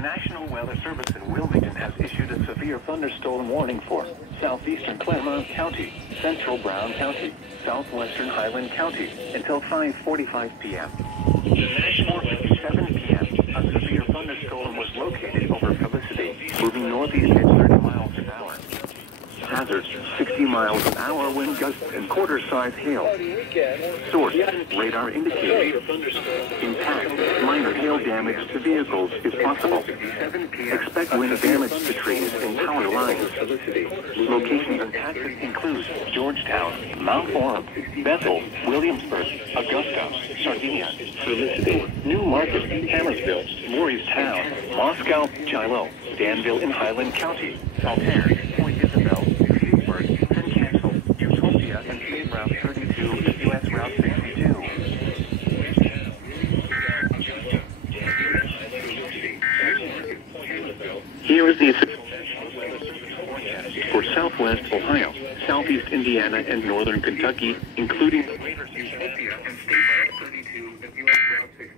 National Weather Service in Wilmington has issued a severe thunderstorm warning for southeastern Claremont County, central Brown County, southwestern Highland County until 5:45 p.m. The National Weather 7 p.m. A severe thunderstorm was located over Felicity, moving northeast at 30 miles an hour. Hazard, 60 miles an hour wind gusts and quarter-size hail. Source, radar indicator. Impact, minor hail damage to vehicles is possible. Expect wind damage to trees and power lines. Locations impacted include Georgetown, Mount Orem, Bethel, Williamsburg, Augusta, Sardinia, Felicity, New Market, Hammersville, Morristown, Moscow, Shiloh, Danville in Highland County, Saltaire, Point Isabel, Fleetwood, Pencancel, Utopia, and State Route 32 and U.S. Route 62. Here is the official National Weather Service forecast for southwest Ohio, southeast Indiana, and northern Kentucky, including the greater Utopia and State Route 32 and U.S. Route 62.